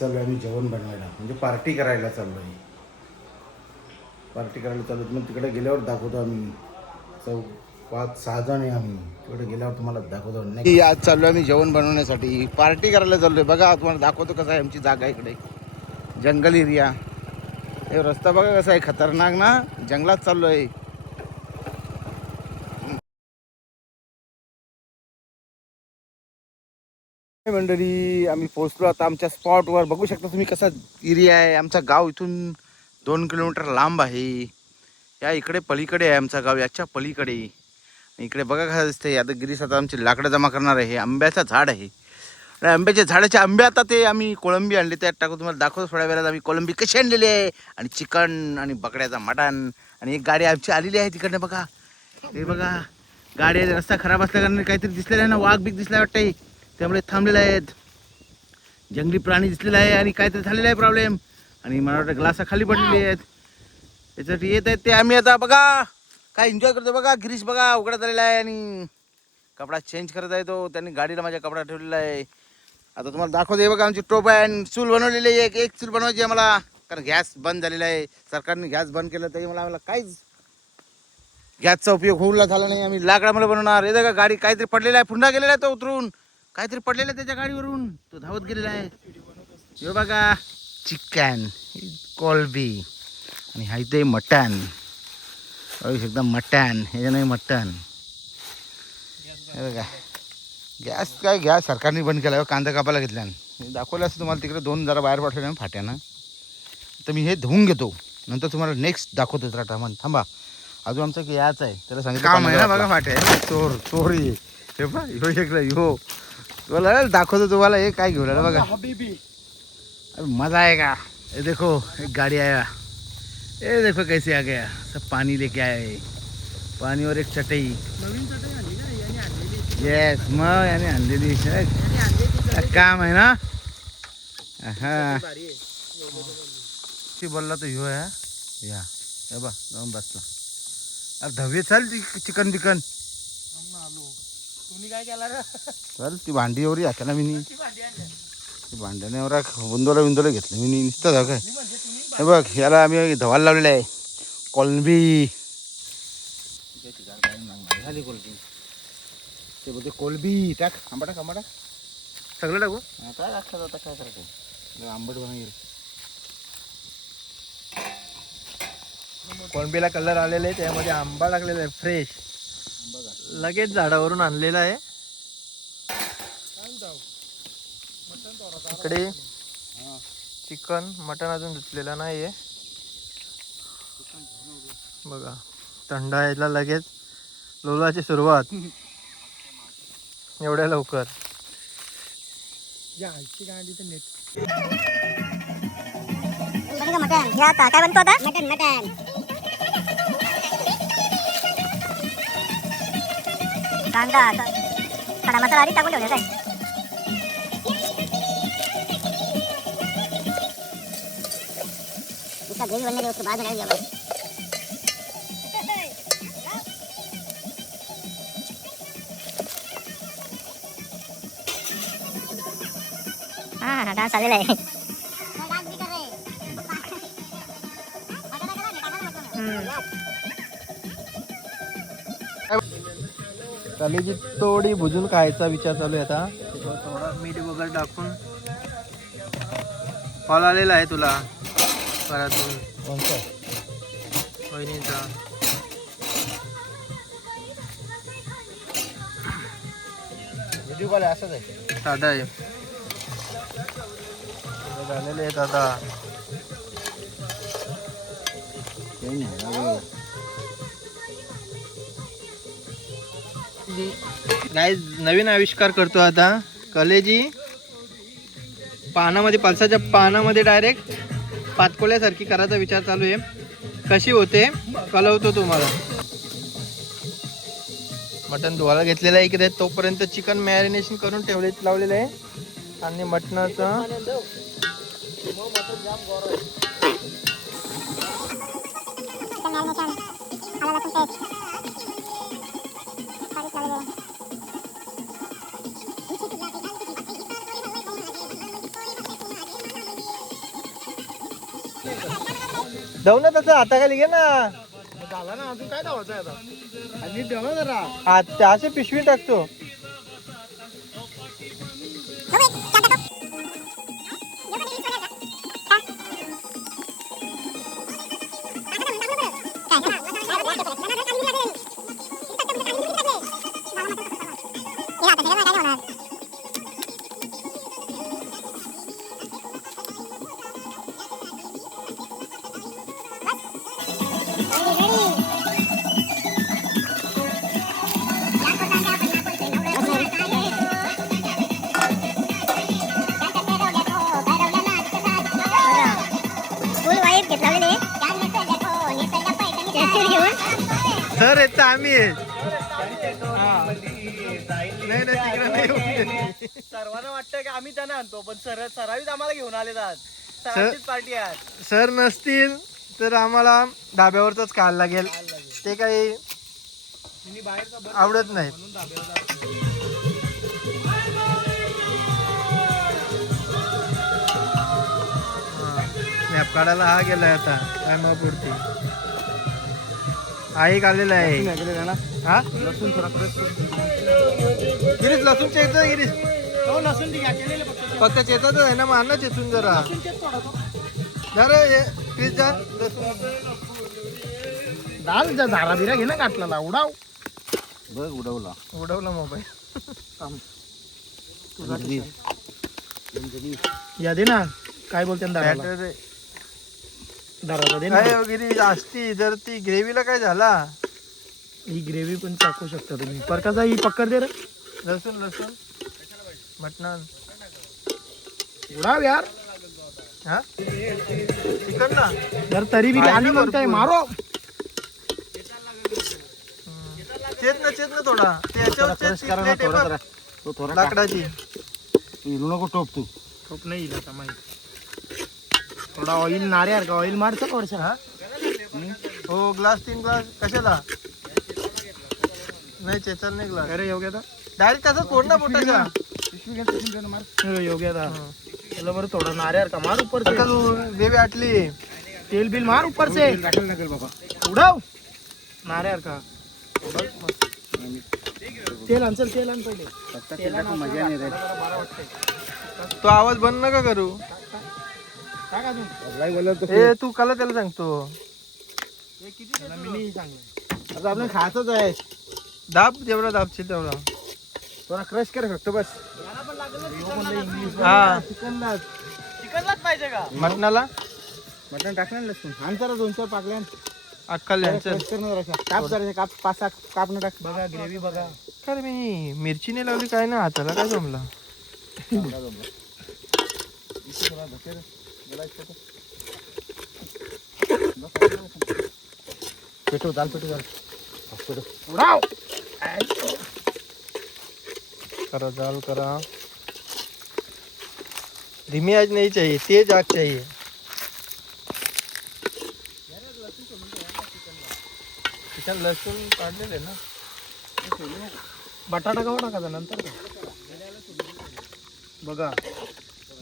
चाललो आम्ही जेवण बनवायला, म्हणजे पार्टी करायला चाललो आहे. पार्टी करायला चाललो मग तिकडे गेल्यावर दाखवतो आम्ही. 5-6 जण आहे आम्ही. तिकडे गेल्यावर तुम्हाला दाखवतो. नाही आज चाललो आम्ही जेवण बनवण्यासाठी, पार्टी करायला चाललो आहे. बघा तुम्हाला दाखवतो कसं आहे आमची जागा. इकडे जंगल एरिया. हे रस्ता बघा कसा आहे खतरनाक ना, जंगलात चाललो आहे. मंडळी आम्ही पोहोचलो आता आमच्या स्पॉटवर. बघू शकता तुम्ही कसा एरिया आहे. आमचा गाव इथून 2 किलोमीटर लांब आहे. या इकडे पलीकडे आहे आमचा गाव, याच्या पलीकडे. इकडे बघा कसं दिसते. आता गिरीस आता आमची लाकडं जमा करणार आहे. आंब्याचं झाड आहे. आंब्याच्या झाडाचे आंबे आता ते आम्ही कोळंबी आणले, त्यात टाकू तुम्हाला दाखवतो थोड्या वेळात. आम्ही कोळंबी कशी आणलेली आहे आणि चिकन आणि बकड्याचा मटण. आणि एक गाडी आमची आलेली आहे तिकडनं बघा. हे बघा गाडी, रस्ता खराब असल्याकारणे काहीतरी दिसलेलं आहे ना, वाघ बीक दिसला वाटतंय, त्यामुळे थांबलेले आहेत. जंगली प्राणी दिसलेला आहे आणि काहीतरी झालेला आहे प्रॉब्लेम. आणि मला वाटतं ग्लासा खाली पडलेली आहेत, त्याच्यासाठी येत आहेत ते. आम्ही आता बघा काय एन्जॉय करतो. बघा गिरीश बघा उघडा झालेला आहे आणि कपडा चेंज करत आहे तो. त्यांनी गाडीला माझ्या कपडा ठेवलेला आहे. आता तुम्हाला दाखवते. बघा आमची टोप आहे आणि चूल बनवलेली आहे. एक चूल बनवायची आहे मला, कारण गॅस बंद झालेला आहे. सरकारने गॅस बंद केलं तरी आम्हाला काहीच गॅसचा उपयोग होऊला झाला नाही. आम्ही लाकडामध्ये बनवणार. हे का गाडी काहीतरी पडलेला आहे, पुन्हा गेलेला आहे तो उतरून. काहीतरी पडलेलं आहे त्याच्या गाडीवरून, तो धावत गेलेला आहे. हे बघा चिकन, कोळंबी आणि हा इथे मटण. एकदम मटण, हे नाही मटण. हे बघा गॅस, काय गॅस सरकारने बंद केला. कांदा कापायला घेतला दाखवलं असतं तुम्हाला. तिकडे 2 जरा बाहेर पाठवले फाट्यानं. तर मी हे धुवून घेतो, नंतर तुम्हाला नेक्स्ट दाखवतो. जरा थांबा, अजून आमचं याच आहे. त्याला सांगितलं काम आहे ना. बघा फाट्या चोर चोरी. हे बघ ह्यो शकला ह्यो, तुम्हाला दाखवतो तुम्हाला. हे काय घेऊन आलं बघा. अरे मजा आहे का. ये देखो एक गाड़ी आया, ये देखो कैसे आ गया. सब पानी लेके आया है, पानी और एक चटई. येस मग याने आणलेली काम आहे ना. हा ती बोलला तो ह्यो आहे या. हे बा जाऊन बसला. अरे धवे चाल चिकन बिकन. तुम्ही काय केला रे. चल ती भांडी एवढी आता ना मी भांड्याने एवढा विंदोला घेतलं मी नुसतं जाऊ काय. हे बघ याला आम्ही धवायला लावलेलं आहे कोळंबी. झाली कोळंबी. ते बोलते कोळंबी टाक. आंबा टाक, आंबा टाक, सगळं टाकू. काय लागतं आता, काय करायचं. आंबट बनवून कोळंबीला कलर आलेला आहे, त्यामध्ये आंबा टाकलेला आहे फ्रेश, लगेच झाडावरून आणलेला आहे. इकडे चिकन मटण अजून धुतलेलं नाही आहे बघा. थंड यायला लगेच लोलाची सुरुवात एवढ्या लवकर. मटन घ्या आता. काय बनतो आता. मटन मटन कांदा खडा मसाला आधी टाकून ठेवले काय. इसका ग्रेवी बनने के उसके बाद बनाएंगे हम. हाँ डांस आलेला आहे. कलेजी थोडी भुजून खायचा विचार चालू आहे आता. थोडा मीठ वगैरे टाकून. कॉल आलेला आहे तुला घरातून. कोणतं. वहिनीचा. व्हिडिओ कॉल असंच आहे, साधा आहे. झालेले आहेत आता. गाईज नवीन आविष्कार करतो आता. कलेजी पानामध्ये, पळसाच्या पानामध्ये डायरेक्ट पातकोल्यासारखी करायचा विचार चालू आहे. कशी होते कळवतो तुम्हाला. मटण धुवायला घेतलेलं आहे इकडे. तोपर्यंत चिकन मॅरिनेशन करून लावलेलं आहे आणि मटणाचं जाऊ ना तसं आता खाली घे ना. झाला ना अजून काय धावायचं आहे आता आणि ठेव ना जरा आता असे पिशवी टाकतो. फुल वाईफ घेतलावलेले घेऊन सर येत आम्ही आहे. नाही नाही तिकडे नाही येऊ दे. सर्वांना वाटतं की आम्ही त्यांना आणतो पण सरावीच आम्हाला घेऊन आले सरांचीच पार्टी आहे. सर नसतील तर आम्हाला धाब्यावरच खायला लागेल. ते काही आवडत नाही. मॅप काढायला हा गेलाय आता टायमापुरती. आई आलेला आहे हा. लसूण थोडा क्रश गिरीश लसूण चेचत गिरीश. हो लसूण ती केलेले फक्त चेचतच आहे ना. मान चेचून जरा प्लीज जा. दाल झारा बिरा घे ना काटला उडाव बघ उडवला. उडवला मोबाईल. या दे ना काय बोलते बॅटर दाराला दे ना. काय गिरीश असती जर ती ग्रेव्हीला काय झाला. ही ग्रेव्ही पण टाकू शकता तुम्ही पर कसा ही पक्कर दे रे लसूण लसूण मटण उडाव यार हा चिकन ना. जर तरी बी आणि म्हणताय मारो चेत ना थोडा. ते याच्यावर क्रश चेच करा ना plate आहे थोडा बघ. जरा. तो थोडा लाकडाची. इलू नको टोप तू. खूप नाही येईल आता माहिती. थोडा ऑइल नारे का ऑइल मारचं का वर्षा हा हो ग्लास 3 ग्लास कशाला नाही चेचल नाही ग्लास. अरे योग्य था डायरेक्ट तसंच फोड ना पोटाचा. पिशवी घ्या पिशवी घ्या मार. योग्य था चलो बरं थोड़ा नारे का मार ऊपर से आता तू ग्रेव्ही आटली. तेल बिल मार ऊपर से टाकायला लागेल बाबा. उडाव नारे का तेल आणचल तेल आण पहिले फक्त तेला मजा नाही रे. तो आवाज बंद नका करू. टाक अजून लय बोलत तो. ए तू काला त्याला सांगतो. त्याला मी नाही सांगलं आता आपण खायचंच आहे. दाब जेवढा दाबशील तेवढा. थोडा क्रश कर फक्त बस. हा चिकनला चिकनलाच पाहिजे का मटणाला मटण टाकणार ना लसूण. आण जरा 2-4 पाकल्या. अक्कल यांचं. क्रश कर ना जरा. काप जरा काप 5-6 काप न टाक. बघा ग्रेव्ही बघा काय रे मी मिरची नाही लावली काय ना हाताला काय जमला. पेटो दाल पेटो जरा. पेटो. उडाव करा दाल करा. धीमी आग नहीं चाहिए तेज आग चाहिए. चिकन लसूण काढलेले ना. बटाटा का टाकायचा नंतर का बघा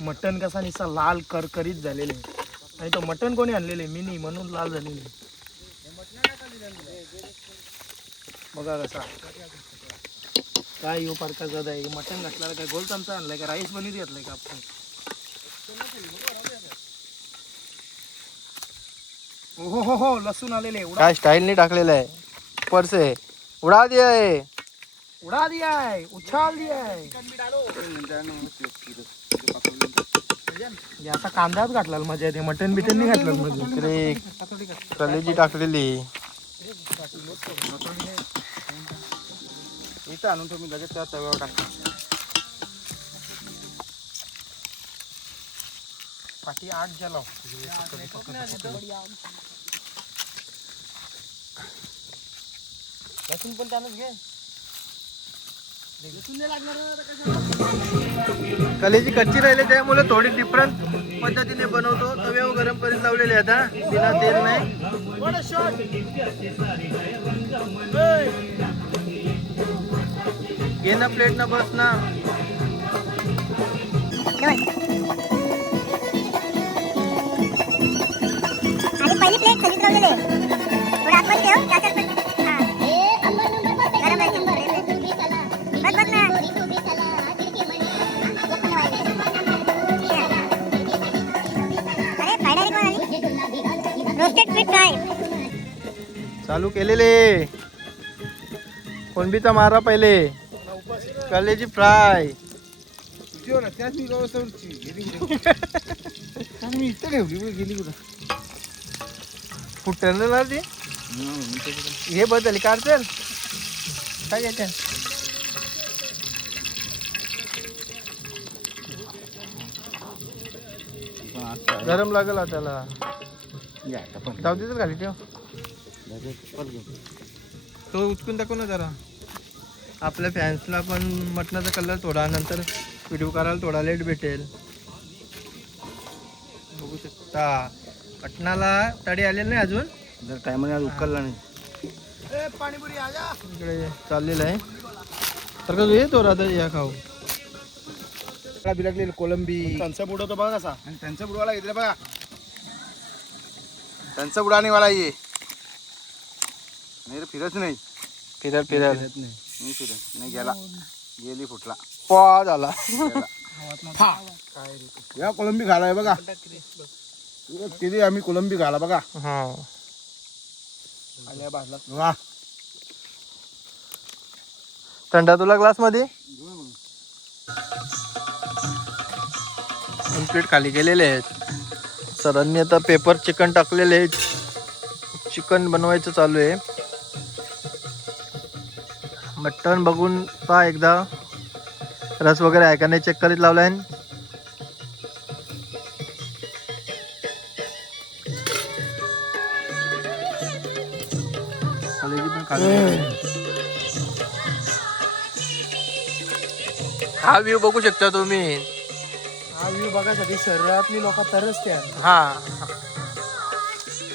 मटन कसा निसा लाल करकरीत झालेले आणि तो मटन कोणी आणलेले मी नाही म्हणून लाल झालेले बघा कसा काय यो परका जात आहे मटन घातला काय गोल चमचा आणलाय का राईस बनवून घेतलाय का आपण हो लसूण आलेले एवढा काय स्टाईल ने टाकलेलं आहे. ऊपर से उड़ा दिया है. उडा दिया है उछाल दिया है असा कांदाच घातला मजा येते मटन बिटन नाही घातलं म्हणजे इकडे कलेजी टाकलेली. इथं आणून तुम्ही लगेच त्या तव्यावर टाका. पाठी 8 जलाव लसूण पण त्यानंच घे कलेजी कच्ची राहिली त्यामुळे थोडी डिफरंट पद्धतीने बनवतो. तव्यावर गरम करीत लावलेले आता बिना तेल नाही. घे ना प्लेट ना बस ना. आधी खाली प्लेट खाली उतरवलेले थोडे आतमध्ये ठेव त्याच्यात पण हां गरम राहते बघ बघ ना अरे फ्राईड राईस कोण आली रोस्टेड फिश फ्राय चालू केलेले कोणबीचा मारा पहिले कलेजी फ्राय त्याच मी गावासवरची गेली मी इथं ठेवली गेली कुठं फुटलं ना ती हे बदल काढचल काय घ्यायचं गरम लागल हा त्याला जाऊ दे तर खाली ठेव तो उचकून दाखव ना जरा आपल्या फॅन्सला पण मटणाचा कलर थोडा नंतर व्हिडिओ करायला थोडा लेट भेटेल बघू शकता मटणाला तडी आलेला नाही अजून जर टायमाने आज उकलला नाही इकडे चाललेलं आहे तर का येतो राधा या खाऊ बिलकलेली कोलंबी त्यांचा बुडवतो बघा कसा. आणि त्यांचा बुडवाला घेतला बघा त्यांचा बुडा नाही वाला ये नाही रे फिरत नाही फिरत फिरत नाही फिरत नाही गेला गेली फुटला पॉ झाला या कोलंबी घालाय बघा किती आम्ही कोलंबी घाला बघा हा आल्या भाजला वा थंडा तुला ग्लास मध्ये प्लेट खाली गेलेले आहेत सरांनी आता पेपर चिकन टाकलेले आहेत चिकन बनवायचं चालू आहे मटण बघून पहा एकदा रस वगैरे आहे का नाही चेक करीत लावलाय हा व्ह्यू बघू शकता तुम्ही हा व्ह्यू बघायसाठी शहरातली लोक तरच त्या हा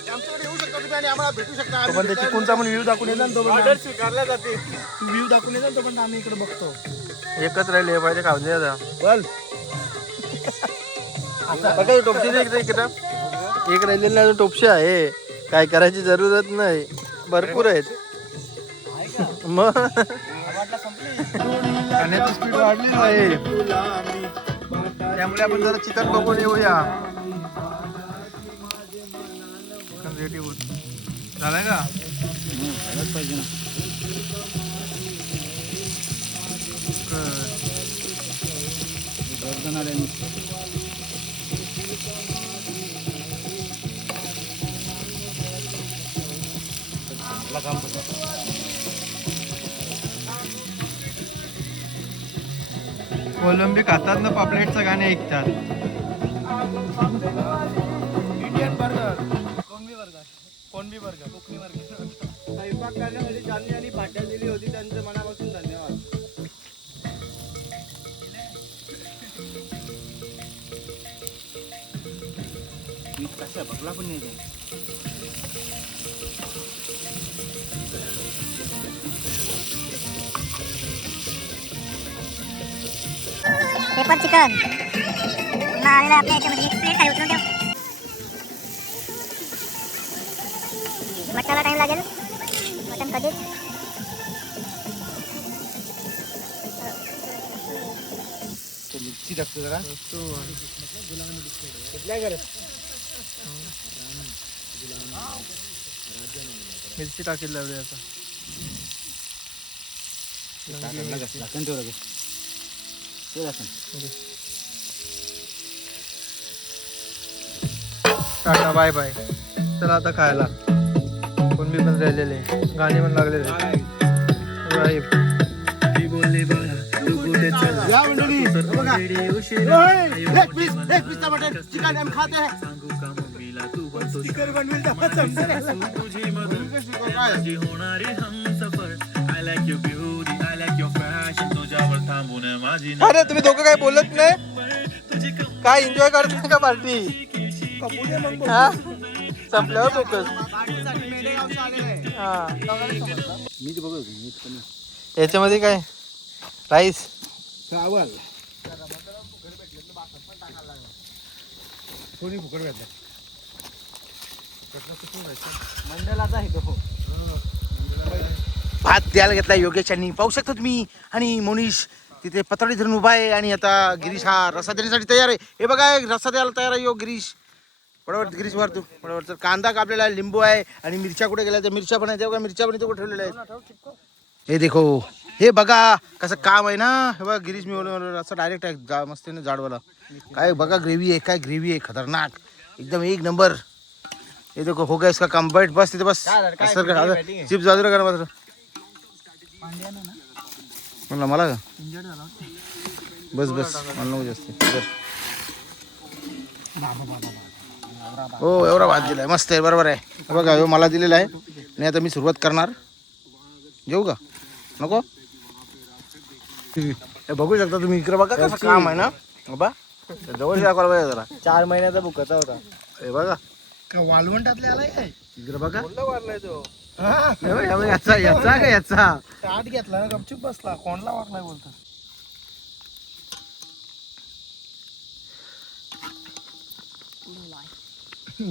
आमच्याकडे येऊ शकता तुम्ही आणि आम्हाला भेटू शकता तो पण त्याची कोणता पण व्ह्यू दाखवून येतात तो ऑर्डर स्वीकारल्या जाते व्ह्यू दाखवून येतात तो पण आम्ही इकडे बघतो. एकच राहिले पाहिजे खाऊ दे आता बोल बघा टोपशी दे इकडे इकडं एक राहिलेली अजून टोपशी आहे काय करायची जरूरत नाही भरपूर आहेत मग खाण्याची स्पीड वाढली आहे त्यामुळे आपण जरा चिकन बघून येऊया चिकन रेडी होत झालाय का पाहिजे ना कोलंबी खातात ना पापलेटचं गाणे ऐकतात इंडियन बर्गर कोणबी बर्गर कोकणी बर्गर स्वयंपाक करण्यासाठी ज्यांनी आणि पाट्या दिली होती त्यांचं मनापासून धन्यवाद. कसा बघला पण नाही पेपर चिकन पुन्हा आलेलं आपल्या याच्यामध्ये एक प्लेट खाली उतरून ठेव मटणाला टाइम लागेल मटण कधीच मिरची टाकतो जरा मिरची टाकेल लावली आता झाकण ठेव लागेल टाटा बाय बाय चला आता खायला कोणबी पण राहिलेले गाणी पण लागलेले या मंडळी बघा एक पीस टमाटर चिकन आम्ही खाते स्टिकर बनवेल तेव्हा समजेल. अरे तुम्ही दोघं काय बोलत नाही काय एन्जॉय करताय का पार्टी हा संपल्यावर फोकस हा मीच बघू याच्यामध्ये काय राईस चावल कोणी फुकट भेटला मंडळाचा आहे तो. भात द्यायला घेतला योगेश यांनी, पाहू शकता तुम्ही. आणि मोनिश तिथे पतळी धरून उभा आहे. आणि आता गिरीश हा रस्सा देण्यासाठी तयार आहे. हे बघा रस्सा द्यायला तयार आहे गिरीश. बरोबर गिरीश वर तू बरोबर. तर कांदा कापलेला आहे, लिंबू आहे आणि मिरच्या कुठे गेल्या, त्या मिरच्या पण आहेत. तेव्हा मिरच्या पण इथे कुठे ठेवलेल्या आहेत. हे देखो, हे बघा कसं काम आहे ना. हे बघा गिरीश मी असं डायरेक्ट आहे मस्त जाडवाला. काय बघा ग्रेव्ही आहे, काय ग्रेव्ही आहे खतरनाक एकदम एक नंबर. हे देखो हो गया इसका काम. बैठ बस तिथे बस. चिप्स बाजूला करा मात्र म्हणलं मला का बस बस मला नको जास्त. हो एवढा भात दिलाय मस्त आहे बरोबर आहे. हे बघा ह्यो मला दिलेला आहे. आणि आता मी सुरुवात करणार. जेऊ का नको. हे बघू शकता तुम्ही इकडे बघा कसं काम आहे ना. बाबा जवळ दाखवायला पाहिजे जरा. 4 महिन्याचा बुकाचा होता. हे बघा वालवंटातले आलाय काय इकडे बघा. वारलाय तो. याचा याचा का याचा ताट घेतला ना गपचूप बसला. कोणला वारलाय बोलतो.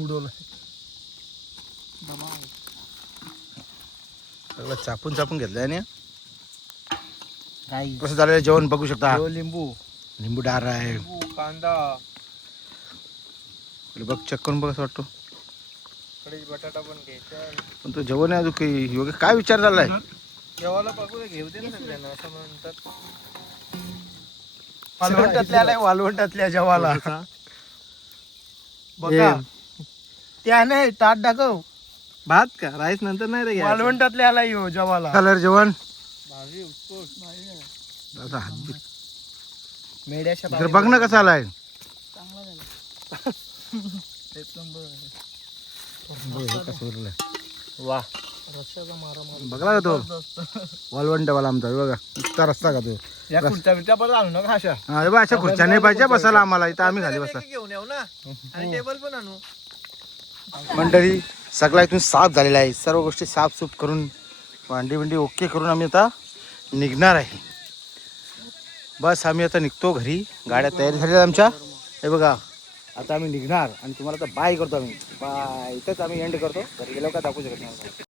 उडवलं सगळं चापून चापून घेतलंय. आणि कसं झालेलं जेवण बघू शकता. लिंबू लिंबू डार आहे. कांदा बघ चेक करून बघ असं वाटतो. बटाटा पण घ्यायचा. पण तो जेवण आहे अजून काही योग्य काय विचार झालाय. जेवायला बघू दे, घेऊ दे ना सगळ्यांना असं म्हणतात. वालवंटातल्या आलाय, वालवंटातल्या जेवाला बघा. त्या नाही ताट दाखव. भात का राईस नंतर नाही रे. वालवंटातले आलाय हो जेवाला. कलर जेवण भाजी उत्कृष्ट. असा हात बी- मेड्याच्या इकडे बघ ना कसा आलाय. वा रस्त्याचा मारा बघला का तो वालवंटवाला आमचा. हे बघा इतका रस्ता का तो. या खुर्च्या बिर्च्या पण आणू नका अशा. हा हे बघ अशा खुर्च्या नाही पाहिजे बसायला आम्हाला. इथं आम्ही खाली बसा. घेऊन येऊ ना. आणि टेबल पण आणू. मंडळी सगळा इथून साफ झालेला आहे. सर्व गोष्टी साफसूफ करून भांडी बिंडी ओके करून आम्ही आता निघणार आहे. बस आम्ही आता निघतो घरी. गाड्या तयारी झाल्या आमच्या. हे बघा आता आम्ही निघणार आणि तुम्हाला आता बाय करतो आम्ही. बाय इथंच आम्ही एंड करतो. घरी गेलो का दाखवू शकत नाही.